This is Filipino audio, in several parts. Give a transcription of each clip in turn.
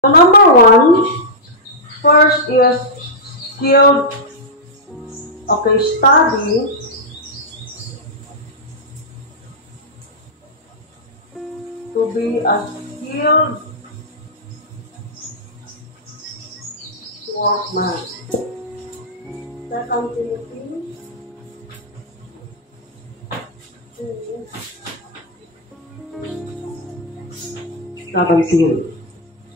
So number one, first is skilled, study to be a skilled workman. Second Timothy 17.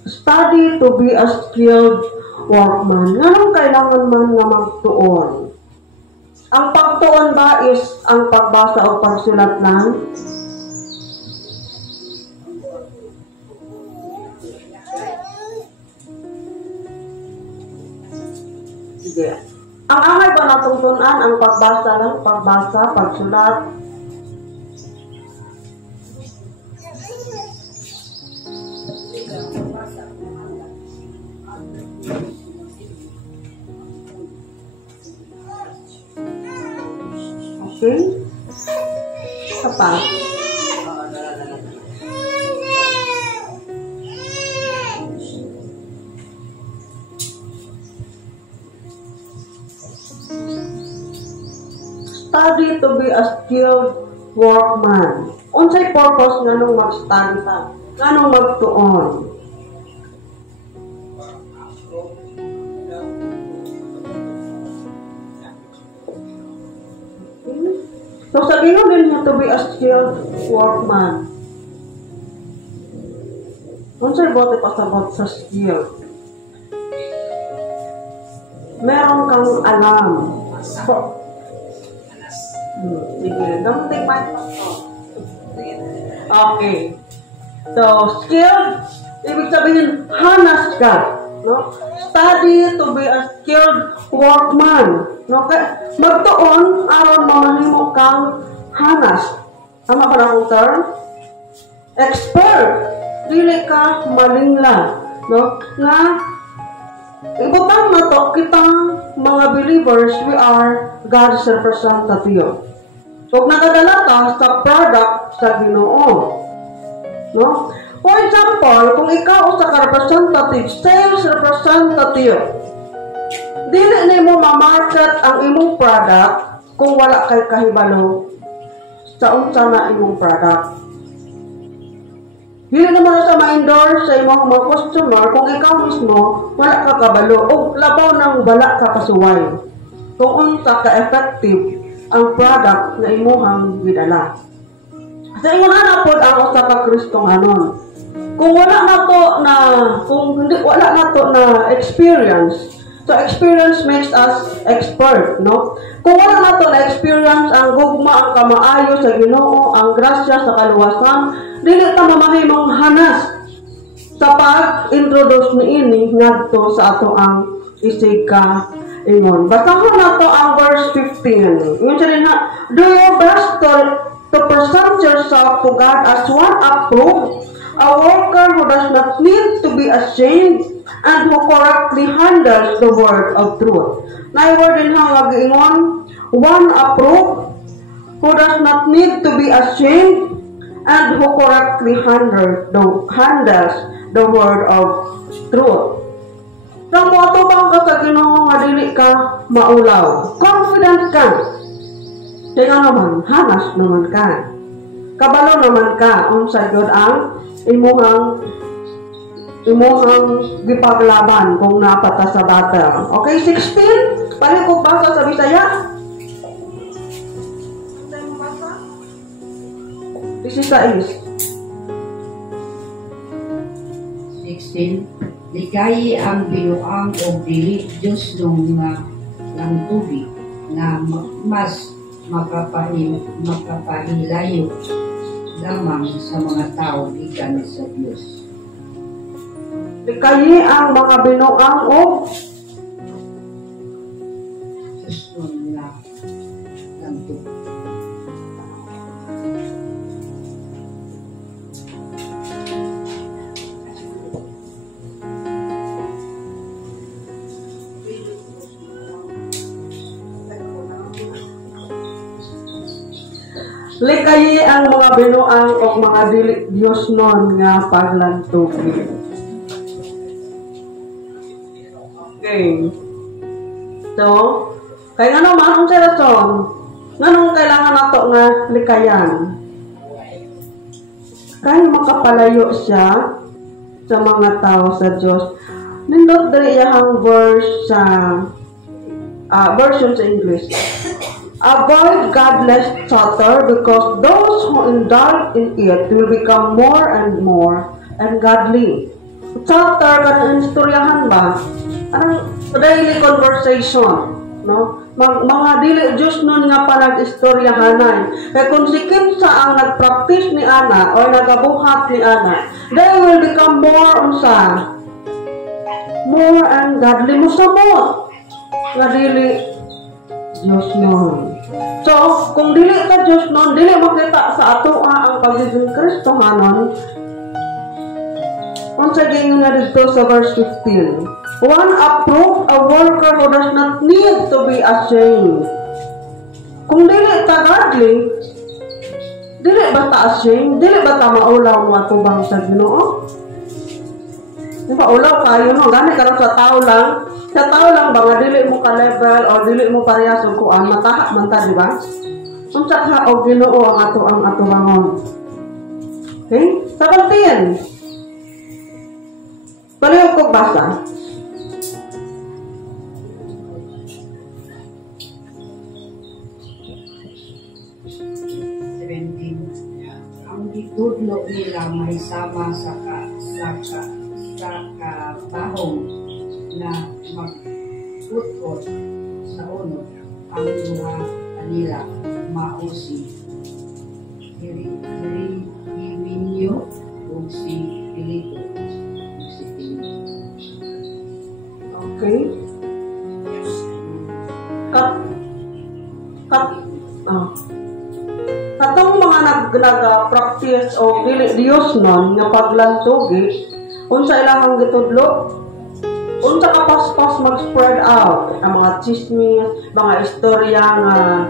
Study to be a skilled workman. Nganong kailangan man nga magtuon? Ang pagtuon ba is ang pagbasa o pagsulat lang? Sige. Ang angay ba natungtunan ang pagbasa lang? Pagbasa, pagsulat? Okay? Apa? Study to be a skilled workman. Unsay purpose nganong mag-study ta? Nganong magtuon? So sabihin din mo to be a skilled workman. Unsay bote pasabot sa skill? Meron kang alam. Sige, don't take my thought. Okay. So, skilled, ibig sabihin, hanas ka. No? Study to be a skilled workman. No? Magtuon, aron mamahimo kang hanas. Tama ba na akong term? Expert. Dili ka malingla. No? Nga, ibutang na to, kitang mga believers, we are God's representative. So, nakadala ka sa product sa Ginoo. No? For example, kung ikaw sa representative, sales representative, dili na mo ma-market ang imong product kung wala kay kahibalo sa unsa na imong product. Dili naman sa ma-endorse sa imong mga customer kung ikaw mismo wala ka kabalo o labaw ng wala ka kasuway. Kung unsa ka-effective ang product na imuhang gidala. Sa ingon na pod ang usa ka Kristohanon. Kung wala na to na experience, so experience makes us expert, no? Kung wala na to na experience, ang gugma, ang kamaayo sa Ginoo, ang grasya sa kaluwasan, dili ta mamahimong hanas sa pag-introduce niini ngadto sa ato ang isig ka ingon. Basahon na to ang verse 15. Yun siya rin ha, do your best to present yourself to God as one approved, a worker who does not need to be ashamed and who correctly handles the word of truth. Na word din ha mag-ingon, one approved, who does not need to be ashamed and who correctly handles the word of truth. Sa moto bang ka sa Ginoo nga dili ka maulaw? Confident ka. Kaya naman, hanas naman ka. Kabalo naman ka. Unsay gyud ang imuhang gipaglaban kung napata sa battle. Okay, 16. Pali ko basa sa Bisaya. Unsay mo basa? 16. Likayi ang binuang o dili Diyos nung ng tubig na mas makapahilayo lamang sa mga tao gikan sa Diyos. Likayi ang mga binuang o Diyos nung ng tubig. Likayi ang mga binuang o mga dili Diyos nun nga paglantugin. Okay. So, kaya nga naman, ang rason, nganong kailangan nato nga likayan? Kaya makapalayo siya sa mga tao sa Diyos. Nindot dali iyang verse sa version sa English. Avoid godless chatter because those who indulge in it will become more and more ungodly. Chatter kanang istoryahan ba? Anong daily conversation, no? Mga dili Diyos nun nga pa nag-istoryahanan. Kaya kung si kinsa ang nag-practice ni Ana or nagabuhat ni Ana, they will become more ungodly mo sa mo. Nga dili Diyos nun. So, kung dili ka Diyos nun, dili makita sa atoa ang pagiging Kristohanon. Once again nga dito sa verse 15. One approved a worker who does not need to be ashamed. Kung dili ta godly, dili ba ta ashamed? Dili ba ta maulaw mo atubang sa Ginoo? Di ba ulaw kayo no? Gani ka lang sa tao lang. Sa tao lang ba nga dili mo ka-level o dili mo parehas og kuan mataha man ta, di ba? Unsa ka og Ginoo ang atubangon. Okay? Sa 10. Palihog ko basa. Ang gitudlo nila may sama sa kabahong na magputkot sa unod ang mga kanila mausi Himinyo o si Pilito. Okay? Katong mga nag-practice o dili Dios nun nga paglantugi, unsa ilahang gitudlo? Unsa ka paspas mag-spread out ang mga chismis, mga istorya nga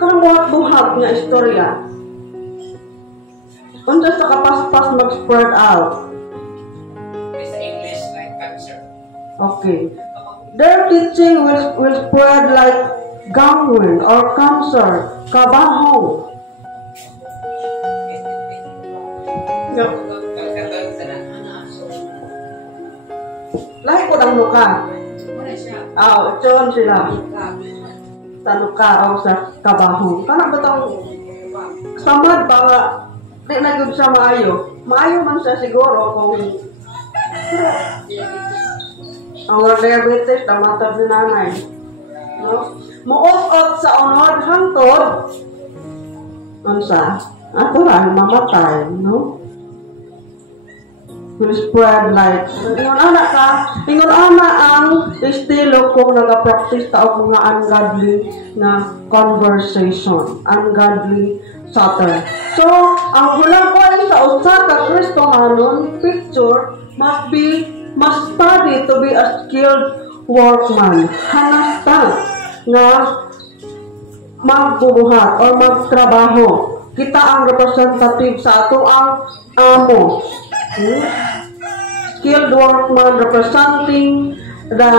kanang buhat-buhat nga istorya. Unsa sa kapaspas mag-spread out? It's English like cancer. Okay. Their teaching will spread like gangrene or cancer, kabahong. Yep. Lahi ko ng nuka. Itsyon sila. Sa nuka o sa kabahong. Kanang batang samad ba nga di na yun siya maayo. Maayo man siya siguro kung ang diabetes na matag ni nanay. No? Muot-ot sa unod hangtod. Unsa? Aturan, mamatay. No? Will spread like ingon ana ang estilo kung nag-practice ta og mga ungodly na conversation, ungodly chatter. So, ang hulang ko ay sa usa ka Kristohanon picture must study to be a skilled workman. Hanas ta nga magbubuhat or magtrabaho. Kita ang representative sa ato ang amo. Skilled workman representing the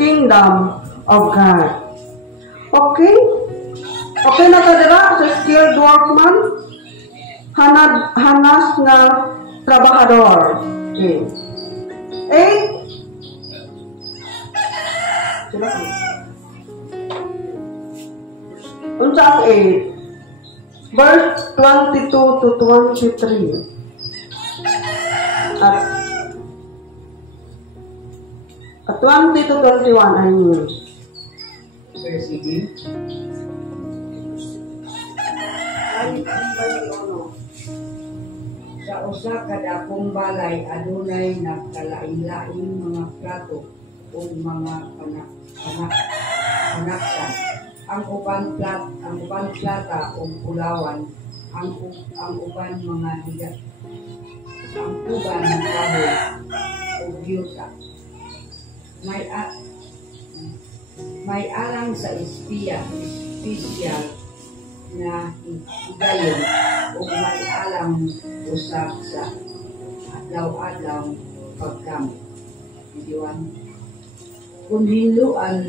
kingdom of God. Okay? Okay na ka dira sa skilled workman? Hanas nga trabahador. Okay. 8. Unsa ang 8? Verse 22 to 23. At 20 to 21 ay news. Sige. Sa usa kada kong balay adunay nagkalain-laing mga plato o mga panaksan. Ang uban plata o pulawan, ang uban mga higat. Ang uban kahoy o giyusa. May alang sa espesyal na higayon o may alang usap sa adlaw-adlaw pagkamit. Diwan. Kung hinuan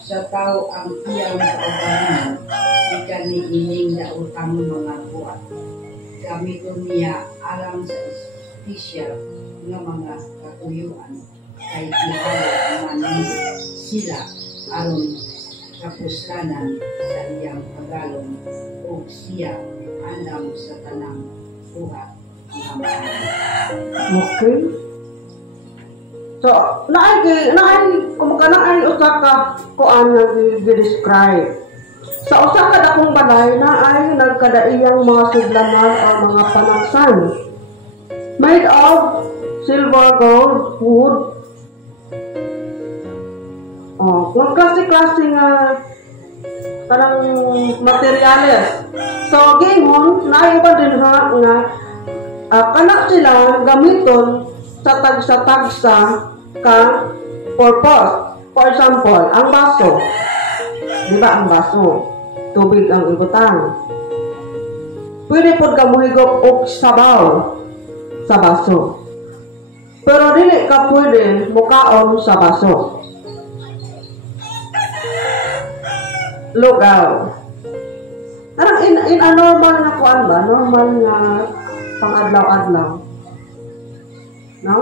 sa tao ang iyang kaugalingon, ikan ni ining na utang mga buhat. Gamiton niya alam sa espesyal nga mga katuyuan kay ihawa man sila aron kapuslanan sa iyang kagalon o siya andam sa tanang buhat nga maayo. Okay. So, kumukha usa ka kuan nga gi-describe. Sa usa ka dakong balay na ay nagkadaiyang mga sudlaman o mga panaksan made of silver, gold, wood. Kung klase-klase nga kanang materyales. So, gingon, naiba din ha nga kanak sila gamiton sa tagsa-tagsa ka purpose. For example, ang baso. Di ba ang baso? Tubig ang ibutang. Pwede po ka muhigop og sabaw sa baso. Pero dili ka pwede mukaon sa baso. Lugaw. Parang in a normal nga kuan ba? Normal nga pang-adlaw-adlaw. No?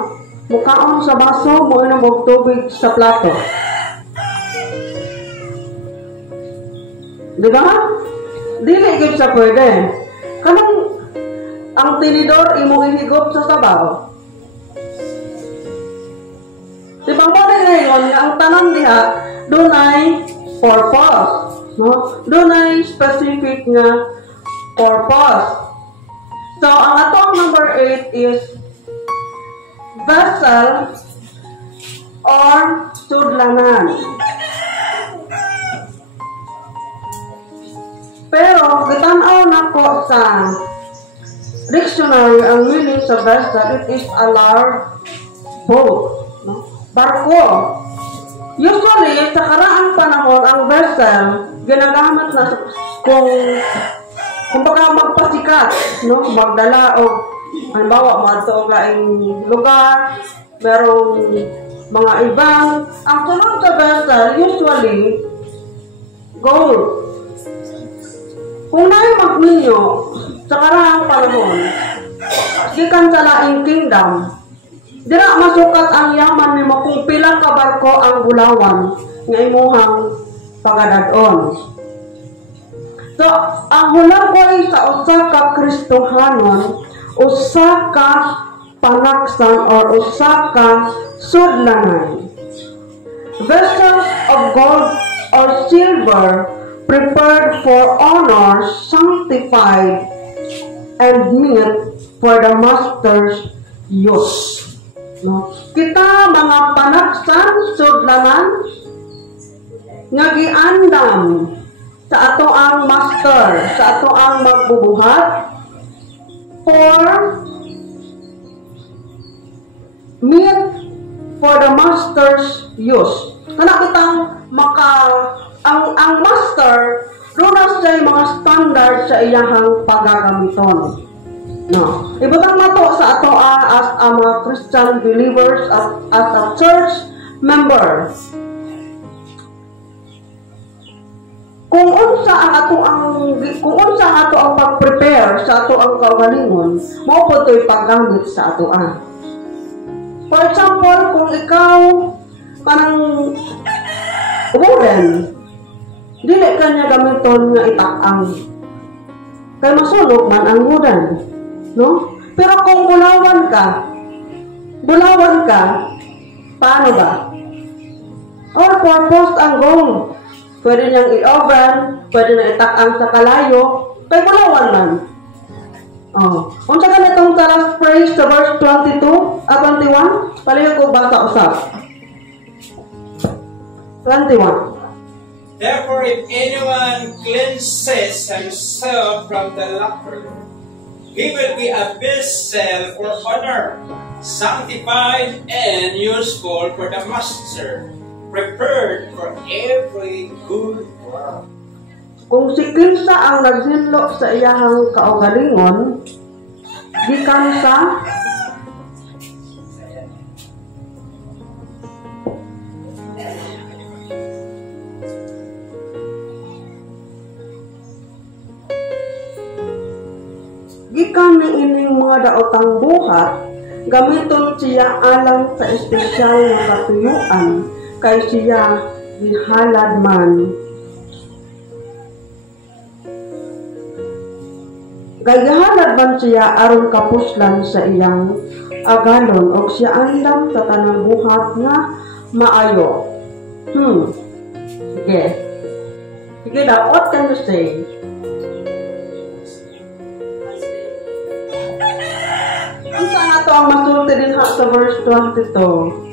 Mukaon sa baso, mo inom og tubig sa plato. Di ba? Dili gid sa pwede. Kanang ang tinidor imong ihigop sa sabaw. Di ba mo na ngayon ang tanan diha dunay purpose, no? Dunay specific nga purpose. So ang atong number 8 is vessel or sudlanan. Pero gitan-aw nako sa dictionary ang meaning sa vessel, it is a large boat, no? Barko. Usually sa karaang panahon ang vessel ginagamit na kung baka magpasikat, no? Magdala o halimbawa madto og laing lugar, merong mga ibang ang sunod sa vessel usually gold. Kung naay magminyo sa karahang panahon, gikan sa laing kingdom, dira masukat ang yaman nimo kung pila ka barko ang bulawan nga imuhang pagadadon. So, ang hulagway sa usa ka Kristohanon, usa ka panaksan or usa ka sudlanan. Vessels of gold or silver prepared for honor, sanctified, and meet for the master's use. No? Kita mga panaksan, sudlanan, nga giandam sa ato ang master, sa ato ang magbubuhat, for meet for the master's use. Kana kitang ang master, doon siya mga standard sa iyahang paggagamiton. No. Ibutang nato sa ato as mga Christian believers, as a church member. Kung unsa ang ato ang pag-prepare sa ato ang kaugalingon, mao po to'y paggamit sa ato an. For example, kung ikaw kanang wooden, dili kanya gamiton nga itak-ang. Kay masunog man ang wooden, no? Pero kung bulawan ka, paano ba? All purpose ang gold. Pwede niyang i-oven, pwede na itak-ang sa kalayo, kay bulawan man. Unsa ka nitong last phrase sa verse 22 at 21? Paliyo ko basa usap. 21. Therefore, if anyone cleanses himself from the latter, he will be a vessel for honor, sanctified and useful for the master, prepared for every good work. Kung si kinsa ang naghinlo sa iyahang kaugalingon, gikan sa gikan ni ining mga daotang buhat, gamiton siya alang sa espesyal nga katuyuan, kay siya gihalad man. Gagahalad man siya aron kapuslan sa iyang agalon o siya andam sa tanang buhat nga maayo. Sige. Sige daw, what can you say? Ang saan nga to ang masulti din ha sa verse 22?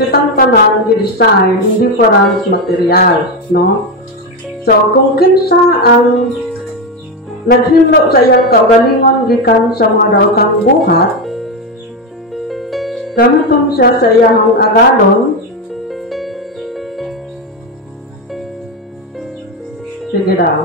Kitang tanan gi-design in different materials, no? So, kung kinsa ang naghinlo sa iyang kaugalingon gikan sa mga daotang buhat, gamiton siya sa iyang agalon. Sige daw.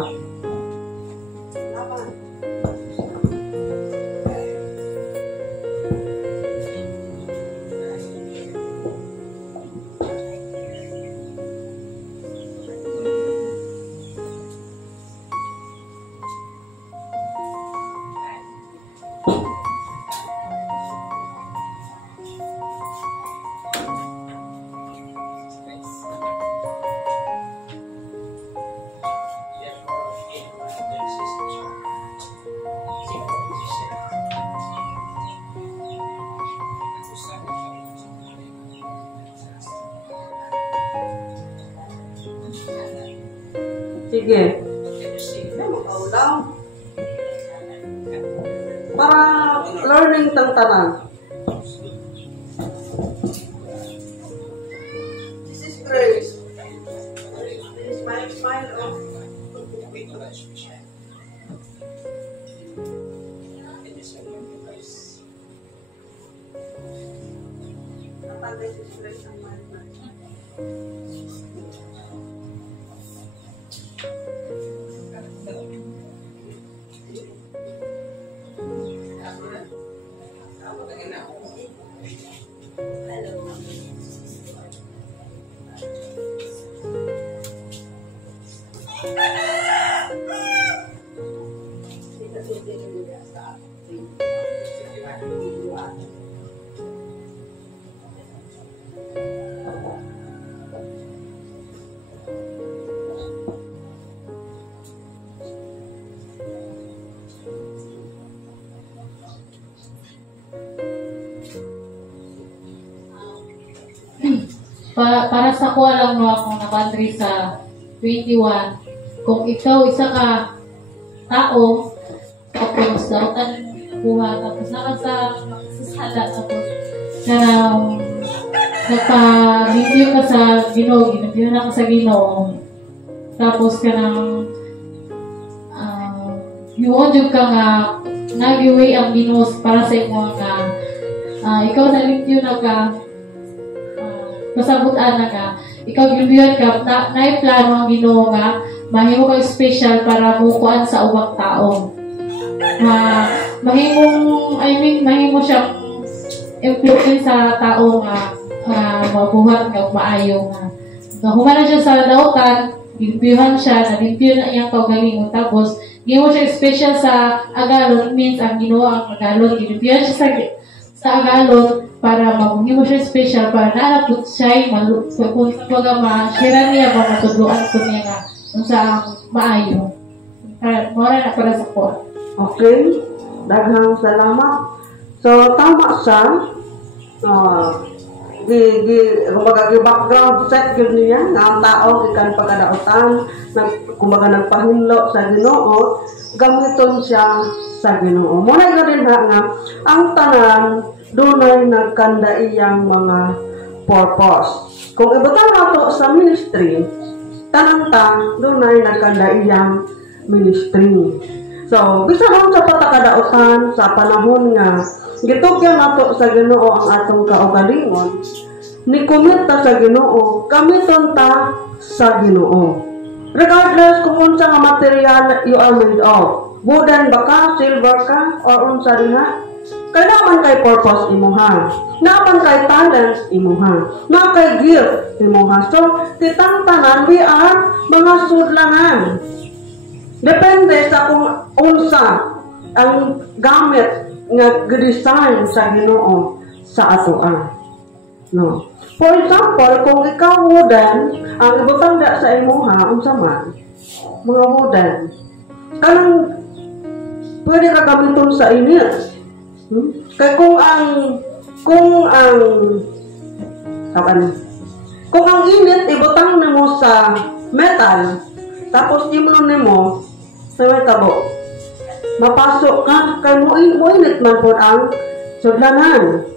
Sige. Para learning tang tanan. This is grace. This is my smile of para sa ko lang no akong nakandri sa 21, kung ikaw isa ka tao tapos dautan buhat tapos nakasasala tapos karang nagpa-review ka sa Ginoo, ginagawa na ka sa Ginoo, tapos karang yun yung ka nga nag-iwi ang Ginoo para sa imo nga ikaw sa review na ka pasabutan na ka, ikaw ginubiyan ka, na-plano ang Ginoo nga, mahimo ka special para mukuan sa ubang tao. Mahimo siyang influence sa tao nga, mabuhat nga, maayo nga. Humana siya sa dautan, ginubiyuhan siya, nalimpyo na iyang kaugalingon, tapos, ginawa siya special sa agalon, means ang Ginoo ang agalon, ginubiyuhan siya sa agalon, para mabuhi mo siya special, para naalapot siya, kung ma-share niya, matudluan ko niya nga, kung saan maayo. Mora na para sa ko. Okay, daghang salamat. So, tama siya. Background check yun niya, nga ang tao, ikan pagkadautan, kumbaga nagpahinlo sa Ginoo, gamiton siya sa Ginoo. Muna ka rin nga, ang tanan, dunay nagkandaiyang mga purpose. Kung ibutang nato sa ministry, tanang-tang dunay nagkandaiyang ministry. So, bisa lang sa patakadautan sa panahon nga gitugyan nato sa Ginoo ang atong kaugalingon, ni kumita sa Ginoo, kamiton ta sa Ginoo. Regardless kung unsa nga material you are made of. Wooden ba ka, silver ka, or unsa diha? Kaya naman kay purpose imuha. Naman kay talents imuha. Na kay gift imuha. So, kitang tanan, we are mga sudlangan. Depende sa kung unsa ang gamit nga design sa Ginoo sa atoa. No. For example, kung ikaw wooden, ang ibutang da sa imuha, unsa man, mga wooden, kanang pwede ka gamiton sa init. Kaya kung ang init ibutang nimo sa metal, tapos imnon nimo sa metabo, mapasok ka, kaya mo init man po ang sudlanan.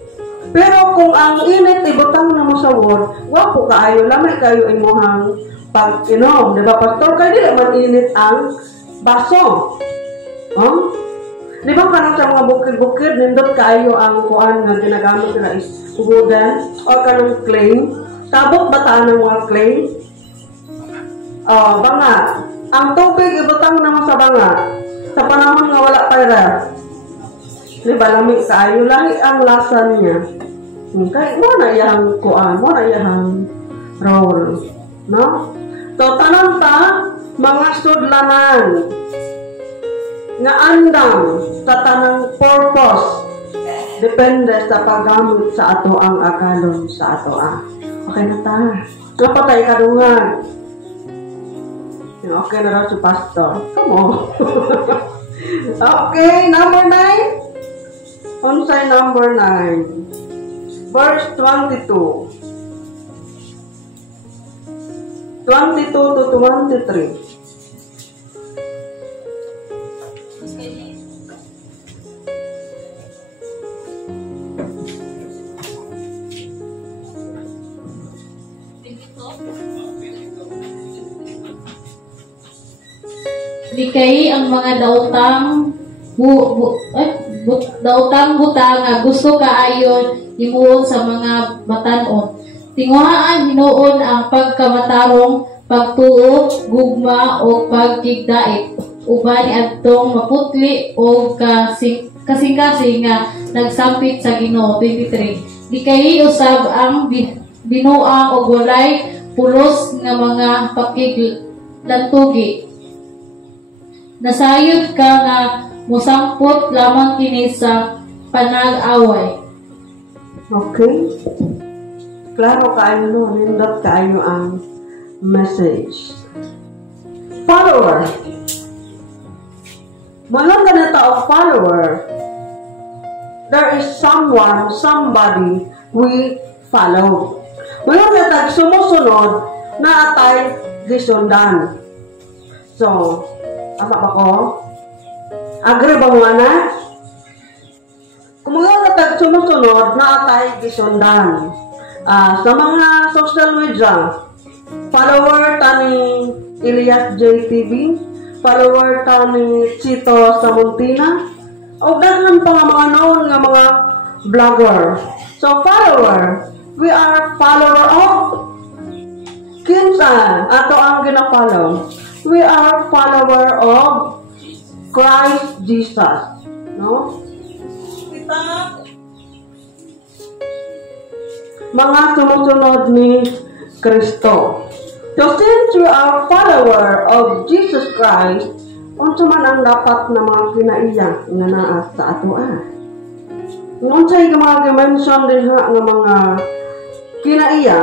Pero kung ang init ibutang nimo sa wood, wapo kaayo, lamay kayo imuhang pag-inom. Diba, pastor? Kaya di man init ang baso. Di ba kanang sa mga bukid-bukid, nindot kaayo ang kuan nga ginagamit nila is wooden o kanang clay. Tabok bataan ng mga clay. Banga. Ang tubig ibutang naman sa banga. Sa panahon nga wala payra. Di ba, lamig kaayo, lahi ang lasa niya. Kaya mo na iyang kuan, mo na iyang roll. No? So, tanan ta, mga sudlanan nga andam sa tanang purpose depende sa paggamit sa ato ang agalon sa ato. Okay na ta. Napatay kadungan. Okay na raw si pastor. Come on. Okay, number 9. Unsay number 9. Verse 22. 22 to 23. Likay ang mga daotang butang nga gusto kaayon himuon sa mga batan-on. Tinguhaan hinuon ang pagkamatarong, pagtuo, gugma o pagkigdait. Uban adtong maputli o kasing-kasing nga nagsampit sa Ginoo. 23. Likay usab ang binuang og walay pulos nga mga pakiglantugi. Nasayod ka nga musampot lamang kini sa panag-away. Okay? Klaro kaayo no, nindot kaayo ang message. Follower. Malang ganito ang follower. There is someone, somebody we follow. Malang ganito sumusunod na atay gisundan. So, ama ba ko? Agree ba mga na? Kung mga natag sumusunod na atay gisundan. Sa mga social media, follower ta ni Elias JTV, follower ta ni Chito Samuntina, o daghan pa nga mga known nga mga vlogger. So follower, we are follower of kinsa ato ang gina-follow. We are follower of Christ Jesus. No? Kita mga sumusunod ni Kristo. So since we are follower of Jesus Christ, unsa man ang dapat na mga kinaiya nga naa sa ato unsay mga dimension din nga mga kinaiya.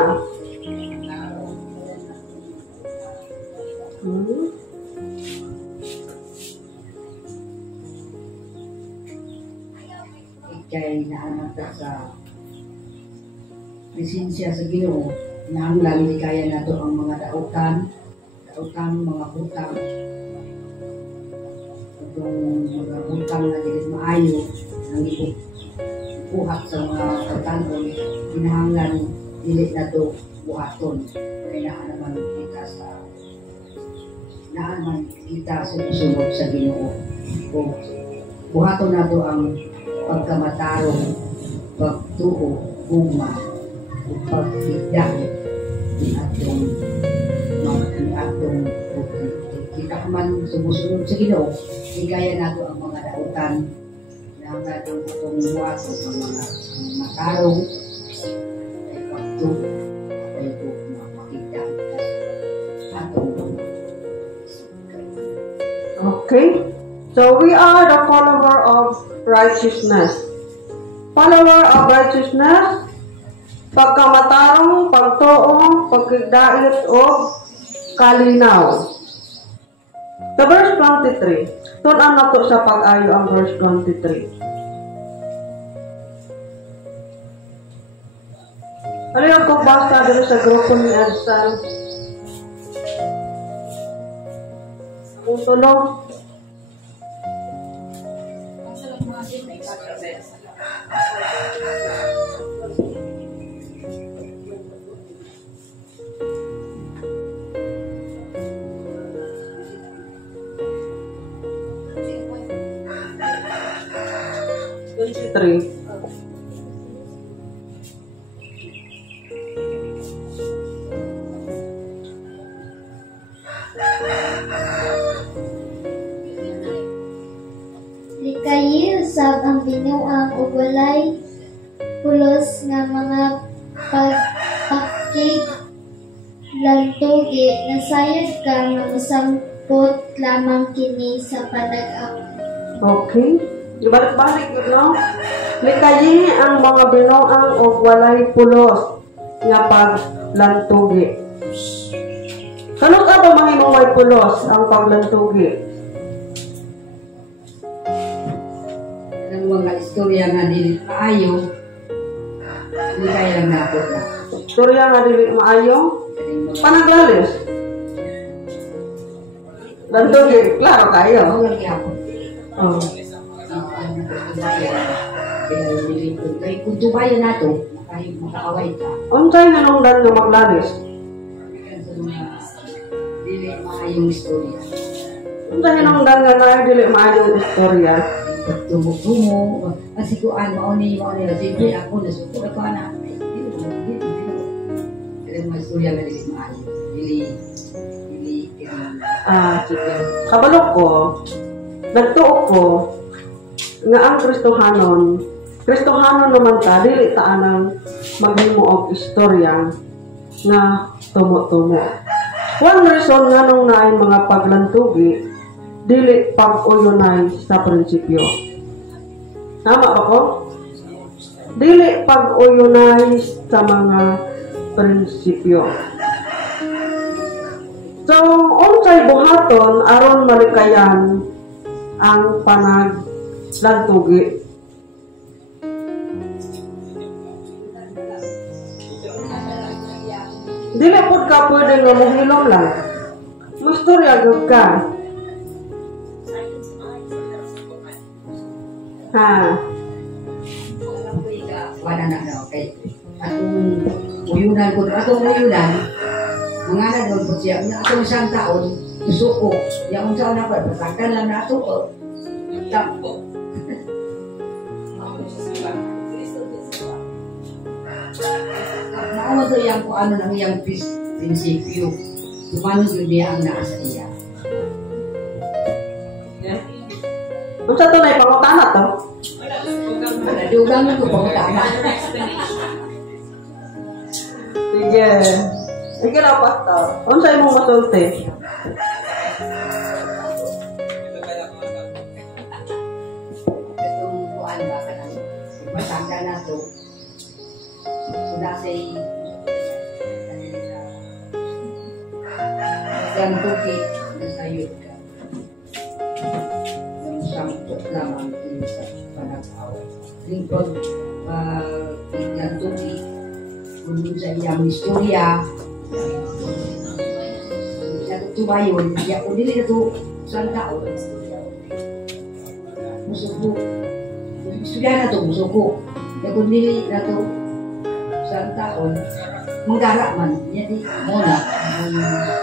Kaya inaanap sa lisensya sa Ginoo na ang lagi kaya nato ang mga dautan, mga butang, itong mga butang na dili maayo ang buhat sa mga katanon, kinahanglan dili nato buhaton. Kaya naman kita sumusunod sa Ginoo. Kung buhaton nato ang pagkamatarong, pagtuo, gugma, o pagkigdang at yung mga atong kita ka man sumusunod sa Ginoo, higaya nato ang mga dautan na nga ang atong buhaton ang mga matarong ay pagto ay ito makita atong Okay? So we are the follower of righteousness. Follower of righteousness, pagkamatarong, pagtuo, pagkigdait o kalinaw. Sa verse 23, tunan na to sa pag-ayo ang verse 23. Ano yung pagbasa dito sa grupo ni Edson? Ang tulong. Three. Likayi usab ang binuang ug walay pulos nga mga pagpakig lantugi nasayod ka nga mosampot lamang kini sa panag-awan. Okay. Ibalik-balik yun, no? Likayi ang mga binuang o walay pulos nga paglantugi. Kanus ba mahimong may pulos ang paglantugi? ang mga istorya nga dili maayo, hindi kaya lang nato na. Istorya nga dili maayo? Panaglalis? Lantugi, klaro kayo. Ako lang gyapon. Oh. Kaya kung tubayan nato, makaaway ka. Unsay nanungdan nga maglalis? Sa mga dili maayong istorya. Unsay nanungdan nga na dili maayong istorya? Tumo-tumo, kasi kuan mauni, sige ako nasuko ako na. Dili mga istorya nga dili maayo. Dili Sige. Kabalok ko, nagtuo ko, nga ang Kristohanon naman ta, dili ta anang maghimo og istorya nga tumo-tumo. One reason nga nung naay mga paglantugi, dili pag-uyunay sa prinsipyo. Tama ba ko? Dili pag-uyunay sa mga prinsipyo. So, unsay buhaton aron malikayan ang panaglantugi. Dili pud ka pwede nga mohilom lang. Mustorya gyud ka. Ha. Wala na okay. Atong uyunan, mga na doon po siya, atong isang taon, isuko, yung sa na pa, masaktan lang na ito, tampo. Naawa to yung kung ano nang yung prinsipyo, kumano yun niya ang naasa iya. Kung sa tunay pangutana to? Nadugang ko pangutana. Sige. Sige na, Pastor. Unsay mong masulti? Itong kuan ba ka nang masaktan na to. Sudah say yang tukit na sayod ka. Yung sampot lamang sa panag-away. Lingkod, yang tukit, kung sa iyang istorya, tumayon, kung dili na ito isang taon, musuko. Istorya na ito, musuko. Kung dili na ito isang taon, manggara man, yan di muna, ang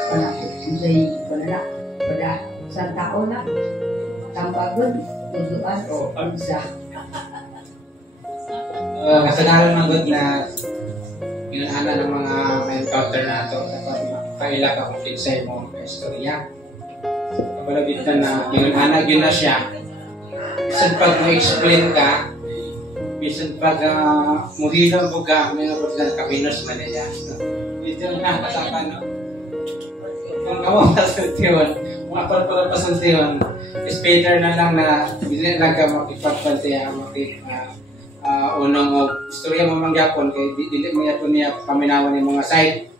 panakot. Usay panala, pada isang taon na, tampagon, tutuan o pagsa. Kasagaran ng good na pinanala ng mga encounter na ito. kaila ka kung kinsay mo ang istorya. Kabalabit na yun, anak yun na siya. Bisan pag mo-explain ka, bisan pag muhilo mo ka, may nabot na kabinos man niya. Ito na, kasapan, no? Kung kawapasantiyon, mga pagpapasantiyon, is better na lang na hindi lang ka makipagpantiya, unang o istorya mo mangyapon, kaya dili mo yapon niya paminawan ng mga site.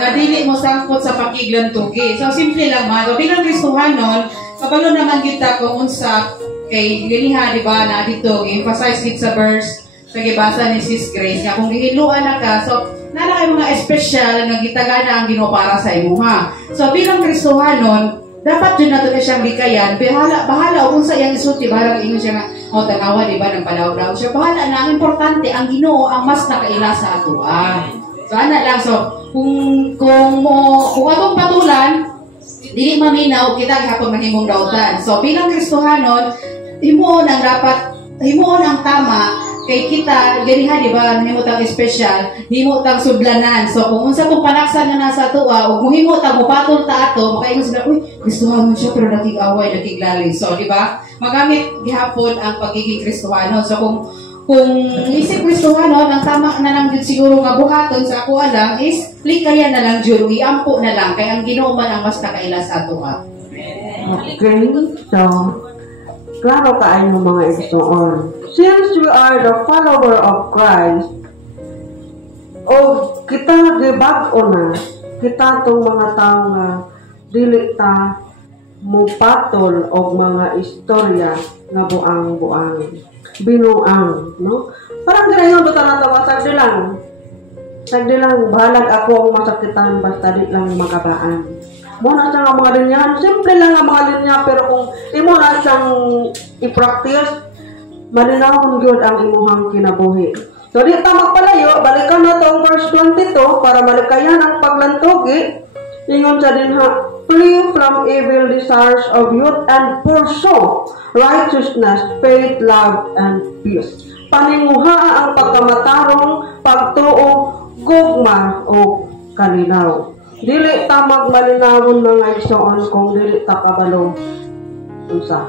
Na dili mo sangkot sa pakiglan tugi. So simple lang man. So bilang Kristohanon, kabalo naman kita kung unsa kay giniha di ba na dito emphasize it sa verse sa gibasa ni Sis Grace nga kung gihiluan na ka. So nala kay mga espesyal nga gitagana ang Ginoo para sa imuha. So bilang Kristohanon, dapat yun nato na siyang likayan. Bahala kung sa iyang isulti, bahala ingon siya nga, tanawa, di ba, ng palaw-law siya. Bahala na, ang importante, ang Ginoo ang mas nakaila sa ato. So, ana lang. So, kung atong patulan, dili maminaw, kita gihapon mahimong dautan. So, bilang Kristohanon, himuon ang tama, kay kita, ganiha, di ba, himutang espesyal, himutang sublanan. So, kung unsa itong panaksan na nasa tuwa, o kung himutang mupatol ta ato, makaingon sila, uy, Kristohanon siya, pero naging-away, naging-lali. So, di ba, magamit gihapon ang pagiging Kristohanon. So, kung isip Kristohanon, ang tama na lang din siguro nga buhaton sa ako alam is likayan na lang jud, iampo na lang, kaya ang Ginoo man ang mas nakaila sa ato. Okay, so, klaro kaayo mga igsoon. Since we are the follower of Christ, o kita gibag-o na, kita itong mga tao nga dili ta mupatol og mga istorya nga buang-buang, binuang, no? Parang ginayon do tanan tawa sagdi lang bahalag ako ang masakitan basta di lang makabaan. Mo na sa mga linya, simple lang ang mga linya, pero kung imo na siyang i-practice, malinawon gyud ang imuhang kinabuhi. So di ta magpalayo, balikan na tong verse 22 para malikayan ang paglantogi. Ingon sa dinha, flee from evil desires of youth and pursue righteousness, faith, love, and peace. Paninguha ang pagkamatarong, pagtuo, gugma o kalinaw. Dili ta magmalinawon mga igsoon kung dili ta kabalo unsa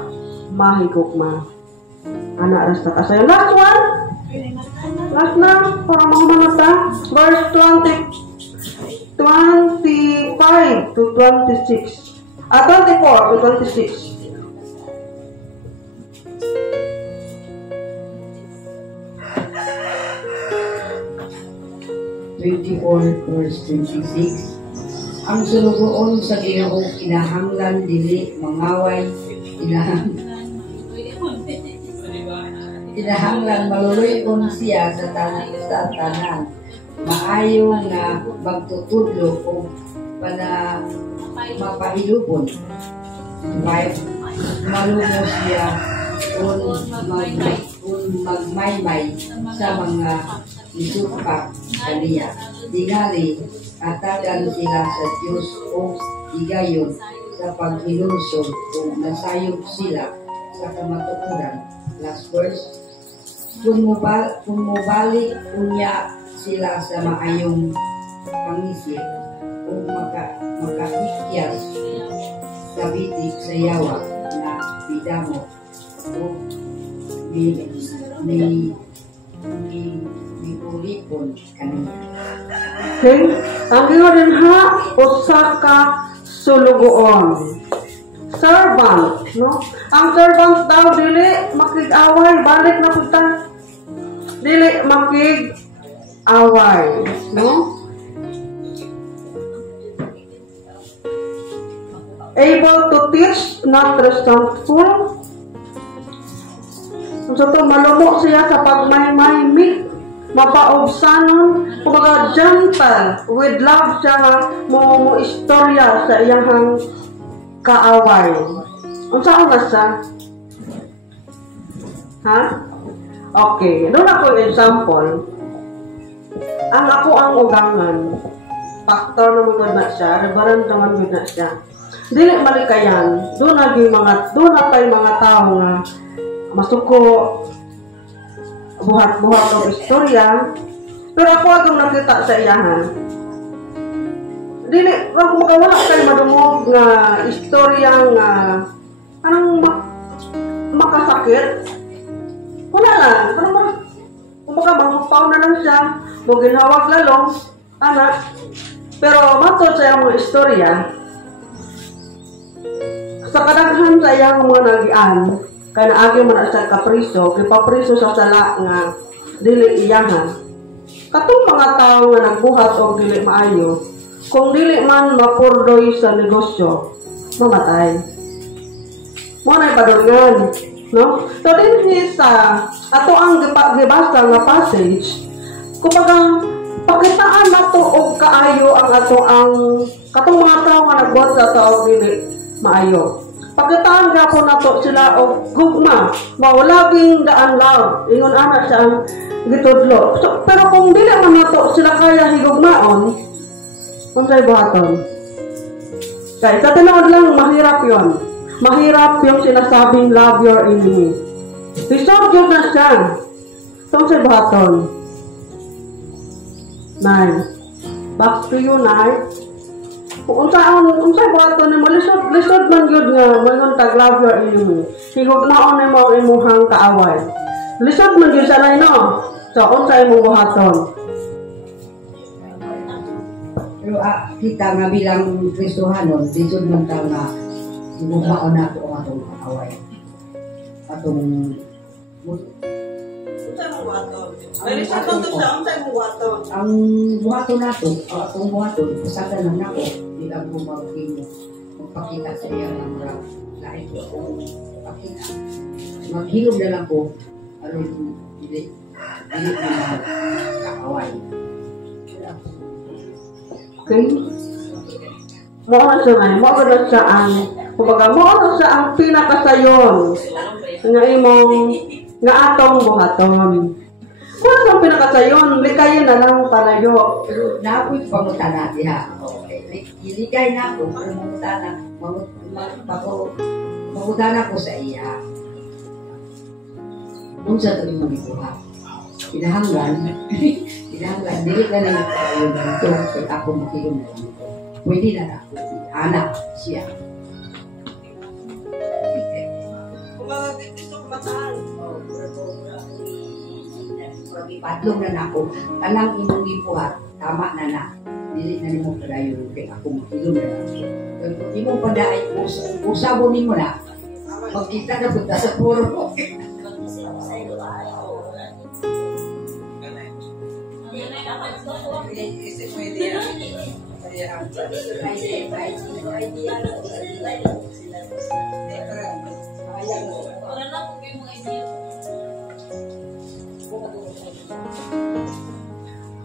mahigugma. Ana rasta kasayo. Last one. Last na para mahumanap ta. Verse 25 to 26. 24 to 26. Verse 26. Ang sulugoon sa Ginoo kinahanglan dili mangaway, kinahanglan maluluyon siya sa tanan. Maayo nga magtutudlo o mapahilubon. Malumos siya kung magmaymay sa mga isupak kaniya. Tingali, atagan sila sa Diyos o igayon sa paghilusog o nasayog sila sa kamatukuran. Last verse. Kung mubalik unya sila sa maayong pangisip o makahikyas sa bitik sa yawa na bidamo o ulipon kaniya. Okay? Ang gingon ha, usa ka sulugoon. Servant, no? Ang servant daw dili makig-away, balik na punta. Dili makig-away, no? Able to teach, not resentful. So to malumo siya sa pagmaymay, mapaobsanon, kumbaga gentle, with love siya nga mo istorya sa iyang kaaway. Unsa na siya? Ha? Okay, doon ako example. Ang ako ang ugangan. pastor naman gud na siya, reverend naman gud na siya. Dili malikayan, doon na pa'y mga tao nga masuko, buhat-buhat o istorya, pero ako agong nakita sa iyahan. Dili, kung makawala kayo madungog nga istorya nga anong makasakit, wala lang, kung makamangupaw na lang siya, maginhawag lalong, anak, pero matod sa iyang mga istorya, sa kadaghan sa iyang mga nagian, kaya naagi mo na siya kapriso, kipapriso sa sala nga dili iyahan. Katong mga tao nga nagbuhat o dili maayo, kung dili man mapurdoy sa negosyo, mamatay. Mo na ipadulngan, no? So din sa ato ang gibasa nga passage, kumbaga pakitaan nato og kaayo ang ato ang katong mga tao nga nagbuhat sa tao dili maayo. Pakitaan gapon nato sila og gugma, maulabing daan law. Ingon ana siya ang gitudlo. So, pero kung dili man nato sila kaya higugmaon, unsay buhaton? Kaya sa tinuod lang mahirap 'yon. Mahirap yung sinasabing love your enemy. Isog yun na siya. So, unsay buhaton? 9. Back to you, 9. Kung unsay buhaton ni mo, lisod man yun nga, mayroon tag love your enemy. Higugmaon ni mo imuhang kaaway. Lisod man yun sa lay, no? So, unsay mong buhaton? Pero kita nga bilang Kristohanon, lisod man ka nga higugmaon na ito ang atong kaaway. Atong Unsay mong buhaton? Ay, lisod man to siya, unsay mong buhaton? ang buhaton nato, atong buhaton, pasagan lang nako, di lang ko magpakita sa iya ng mga lain ko akong pakita. Maghilom na lang ko, ano yung hindi na kakaway. Okay? Moon siya nga, moon siya ang, kumbaga, moon siya ang pinakasayon nga imong, nga atong buhaton. Kung ano ang pinakasayon, likayin na lang palayo. Pero nako'y pangutana diha. Iligay na ako, mangutana ko sa iya. Kung sa ito yung magibuhat. Pinahanggan, dili na lang ako yung ganito, kaya ako makilom na lang. Pwede na ako, anak siya. Kumbaga, gusto ko mataan. Patlong na ako, tanang imong gibuhat, tama na na. Dili na nimo padayon kay ako makilom na lang. Kung imong padaay, usabo nimo na. Magkita na punta sa puro.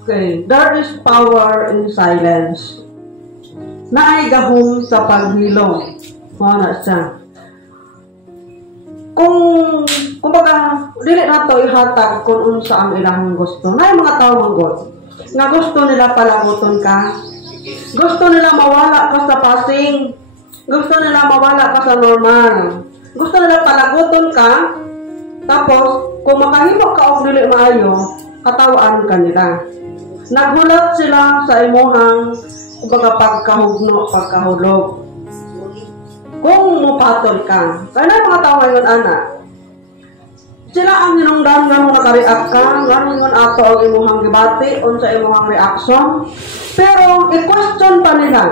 Okay, there is power in silence. Naigahom sa paghilom. Mana siya. Kumbaga, dili nato ihatag kung unsa ang ilang gusto. Na mga tao manggod. Nga gusto nila palaguton ka. Gusto nila mawala ka sa passing. Gusto nila mawala ka sa normal. Gusto nila palaguton ka. Tapos, kung makahimo ka og dili maayo, katawaan ka nila. Naghulat sila sa imuhang kumbaga pagkahulog. Kung mupatol ka, kaya na mga tao ngayon, anak, sila ang hinungdan nga mo nakareact ka, nga ngayon ato ang imuhang gibati, o sa imuhang reaction, pero i-question pa nila.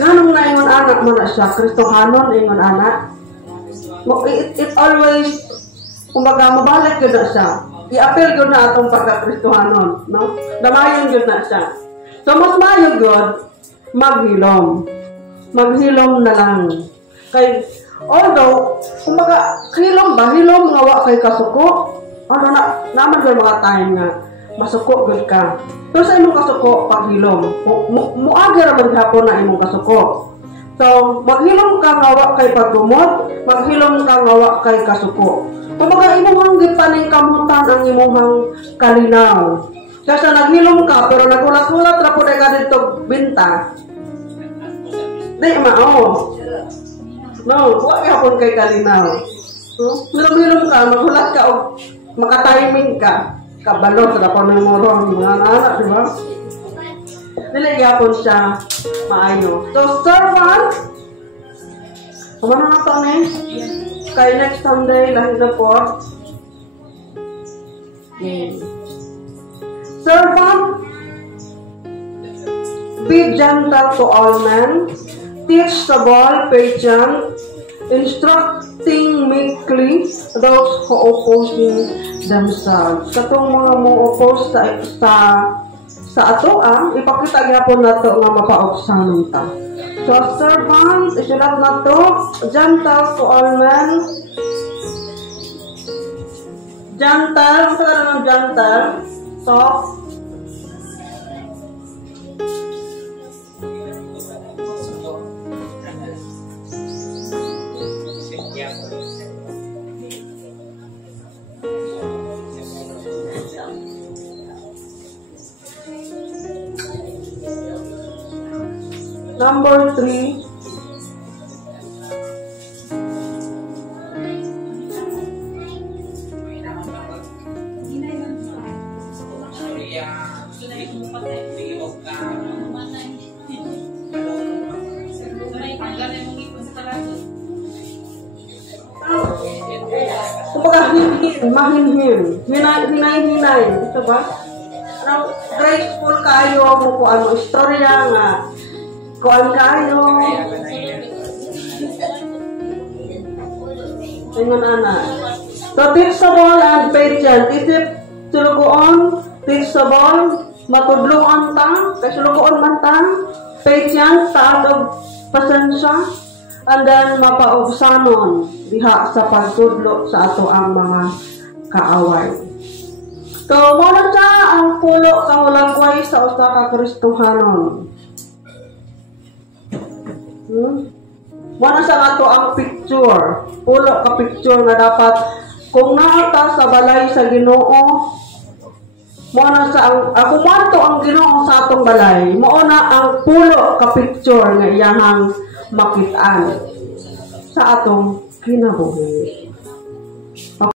Nga nung ngayon anak mo na siya, Kristohanon, ingon anak, it always, kumbaga, mabalik yun na siya. I-appeal yun na atong pagka-Kristohanon, no? Damayon yun na siya. So, mas mayo yun, maghilom. Maghilom na lang. Kay, although, kumbaga, hilom ba? Hilom nga wa kay kasuko? Ano na, naman yung mga time nga, masuko good ka. Pero sa imong kasuko, paghilom. Muagi raman hapon na imong kasuko. So, maghilom ka nga wa kay pagdumot, maghilom ka nga wa kay kasuko. Kumbaga, imuhang gipaning kamutan ang imuhang kalinaw. Kasi naghilom ka, pero nagulat-gulat na po ka dito binta. Di mao. No, huwag hapon kay kalinaw. Hilom-hilom ka, magulat ka o makatiming ka. Kabalot na pa ng morong mga anak, di ba? Dili hapon siya maayo. So, servant, kumano na ito ni? Kay next Sunday, lahid na po. Okay. Servant, be gentle to all men, teachable, patient, instructing meekly those who oppose themselves. Katong mga mo-oppose sa ato, ipakita gyapon nato nga mapaubsan ta. So, servant, isulat nato, gentle to all men, gentle, sa ng gentle, soft, number 3, kumbaga mahinhin, hinay-hinay, ito ba? Graceful kayo, mo ano, istorya nga, kuan kayo. Tingnan ana. So, teachable and patient. Isip, sulugoon, teachable, matudluan ta, kay sulugoon man ta, patient, taas og pasensya, and then mapaubsanon diha sa pagtudlo sa ato ang mga kaaway. So, muna siya ang pulo kahulagway sa usa ka Kristohanon. Muna sa ato ang picture, pulo ka picture na dapat kung naata sa balay sa Ginoo, muna sa ako manto ang Ginoo sa atong balay, mauna ang pulo ka picture nga iyahang makit-an sa atong kinabuhi.